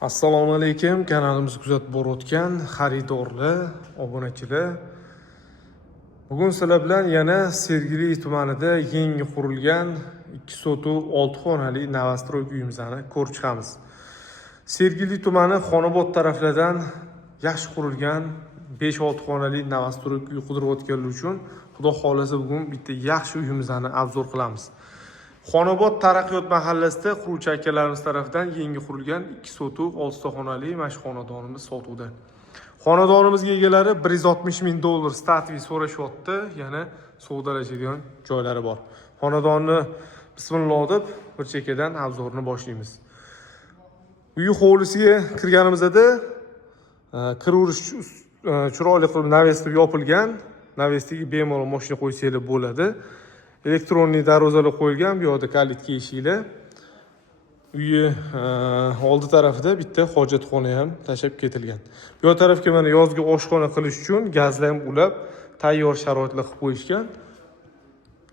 Assalomu alaykum, kanalimizni kuzatib borayotgan xaridorlar, obunachilar. Bugun sizlar bilan yana Sergeli tumanida yangi qurilgan 2 sotuv 6 xonali novostroyka uyimizni ko'rib chiqamiz. Sergeli tumani Xonobod taraflardan yaxshi qurilgan 5-6 xonali novostroyka uy qidirayotganlar uchun xudo xolasa bugun bitta yaxshi uyimizni obzor qilamiz. Xonobod taraqqiyot mahallasida quruvchi akalarimiz tomonidan yangi qurilgan 2 sotuv 6 xonali mana xonadonimiz sotuvda. Xonadonimizga egalari $160,000 statviy so'rashyapti, yana savdolashadigan joylari bor. Xonadonni bismillah deb bir chekkadan obzorni boshlaymiz. Uy hovlisiga kirganimizda kiraverish chiroyli qilib navesni yopilgan. Navestiga bemalol mashina qo'ysanglar bo'ladi. Elektronli darvozalar qo'yilgan, bu yerda kalitka eshiklar. Uyi oldi tarafida bitta hojatxona ham tashab ketilgan. Bu tarafga mana yozgi oshxona qilish uchun gazlar ham ulab, tayyor sharoitlar qilib qo'yishgan.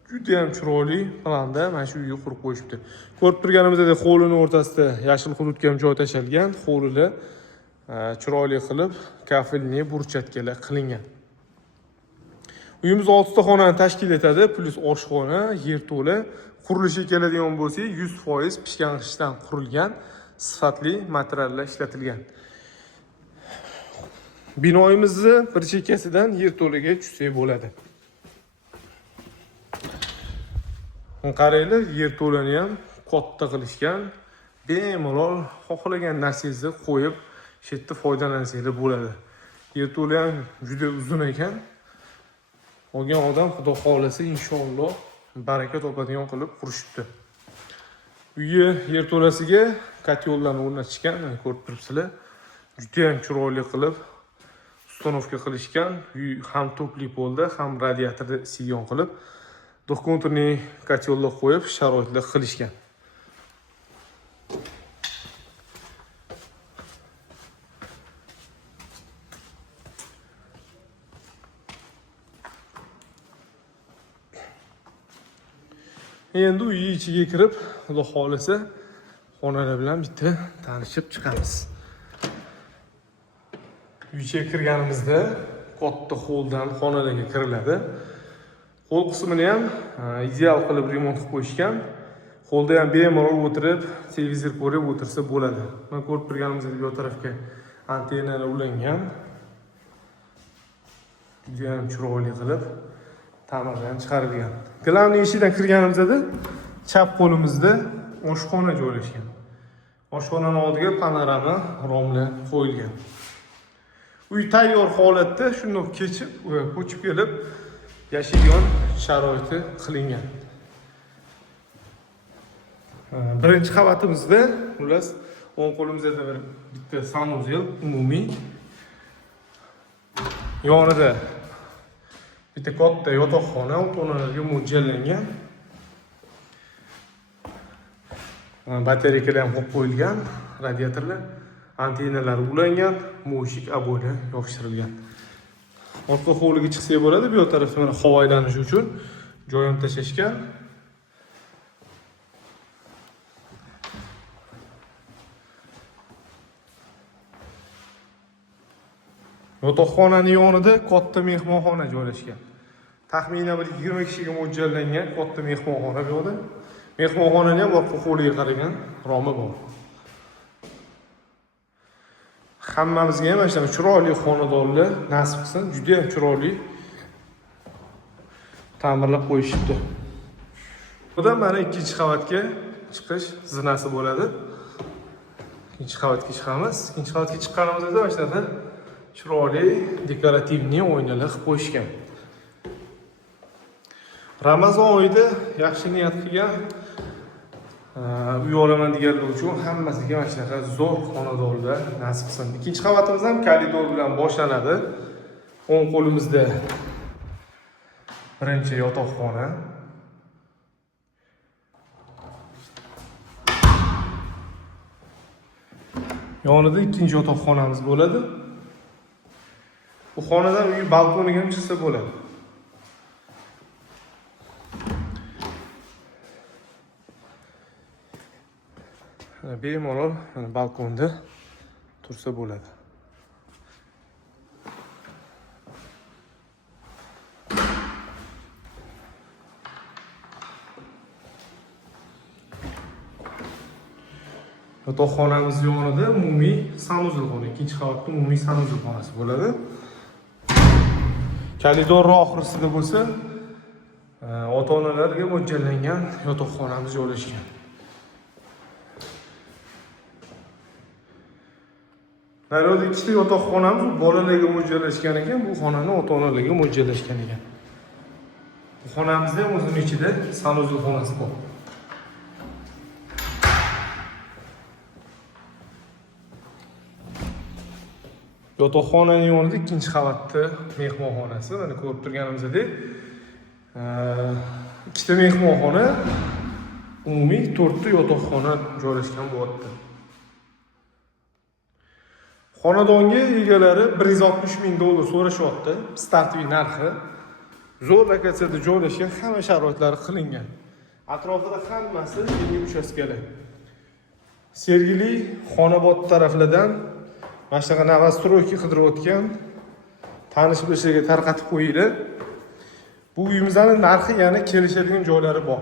Juda ham chiroyli planda mana shu uyni qurib qo'yishibdi. Ko'rib turganimizdek hovlining o'rtasida yashil hududga ham joy tashalgan, hovlilar chiroyli qilib kafelli burchatkalar qilingan. Uyimiz 6 ta xonani tashkil etadi, plus oshxona, yerto'la. Qurilishi keladigan bo'lsa, 100% pishgan g'ishtdan qurilgan, sifatli materiallar ishlatilgan. Binoyimizni bir chekkasidan yerto'laga tushsak bo'ladi. Qaranglar, yerto'lani ham katta qilishgan. Bemalol xohlagan narsangizni qo'yib, shu yerda foydalansanglar bo'ladi. Yerto'la ham juda uzun ekan. Olgan odam xudo xolasa inshaalloh baraka topadigan qilib qurishibdi. Uyga yerto'lasiga kotyollarni o'rnatishgan, ko'rib turibsizlar. Juda ham chiroyli qilib ustanovka qilishgan. Uy ham tokli polda, ham radiatorda siyon qilib, do'konturni kotyollar qo'yib sharoitlar qilishgan. Endi uy ichiga kirib, xudo xolasa xonalar bilan bitta tanishib chiqamiz. Uyga kirganimizda katta xo'ldan xonalarga kiriladi. Xo'l qismini ham ideal qilib remont qilib qo'yishgan. Xo'lda ham bemalol o'tirib, televizor ko'rib o'tirsa bo'ladi. Mana ko'rib turganimizdek bu tarafga antennalar ulangan. Juda ham chiroyli qilib ta'mirdan chiqarilgan. Glavni eshigidan kirganimizda chap qo'limizda oshxona joylashgan. Oshxonaning oldiga panorama romlar qo'yilgan. Uy tayyor holatda shundoq ko'chib kelib yashaydigan sharoiti qilingan. Birinchi qavatimizda ular o'ng qo'limizda bitta sanuzel umumiy. Yonida bitta katta yotoqxona, o'rtoqlarga mo'ljallangan. Batareykalar ham qo'yib qo'yilgan, radiatorlar, antennalar ulangan, mushik abo'la yopishtirilgan. Orqa hovliga chiqsak bo'ladi, bu tarafda mana havo aylanishi uchun joy ham tashashgan. Yotoqxonaning yonida katta mehmonxona joylashgan. Taxminan bir 20 kishiga mo'ljallangan katta mehmonxona bu yerda. Mehmonxonaning ham orqa hovliga qaragan romi bor. Hammamizga ham mana chiroyli xonadonlar nasib qilsin, juda ham chiroyli ta'mirlab qo'yishibdi. Bundan mana 2-qavatga chiqish zinasi bo'ladi. 2-qavatga chiqamiz. 2-qavatga chiqqanimizda mana shunaqa chiroyli dekorativniy oynalar qilib qo'yishgan. Ramazon oyida yaxshi niyat qilgan uy olaman deganlar uchun hammasiga mana shunaqa zo'r xonadonlar nasib qilsin. 2-qavatimiz ham koridor bilan boshlanadi. O'ng qo'limizda birinchi yotoqxona. Yonida ikkinchi yotoqxonamiz bo'ladi. Bu xonadan uy balkoniga ham chiqsa bo'ladi. Bemalol balkonda tursa bo'ladi. Yotoqxonamiz yonida umumiy sanuzil xona, ikkinchi qavatda umumiy sanuzil xonasi bo'ladi. Koridor oxirisida bo'lsa, ota-onalarga mo'ljallangan yotoqxonamiz joylashgan. Naryoqda ikkita yotoqxonamiz bolalarga mo'ljallashgan ekan, bu xonani ota-onalarga mo'ljallashgan ekan. Bu xonamizda ham o'zining ichida sanuzil xonasi bor. Yotoqxonaning yonida ikkinchi qavatda mehmonxonasi, mana ko'rib turganimizdek, ikkita mehmonxona, umumiy 4 ta yotoqxona joylashgan bo'lyapti. Xonadonga egalari $160,000 so'rashyapti, startviy narxi. Zo'r lokatsiyada joylashgan, hamma sharoitlari qilingan. Atrofida hammasi yangi uchastkalar. Sergeli Xonobod taraflardan mana shunaqa novostroyki qidirayotgan tanish bilishlarga tarqatib qo'yinglar. Bu uyimizning narxi yana kelishadigan joylari bor.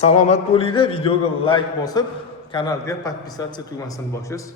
Salomat bo'linglar, videoga like bosib, kanalga podpisatsiya tugmasini bosish.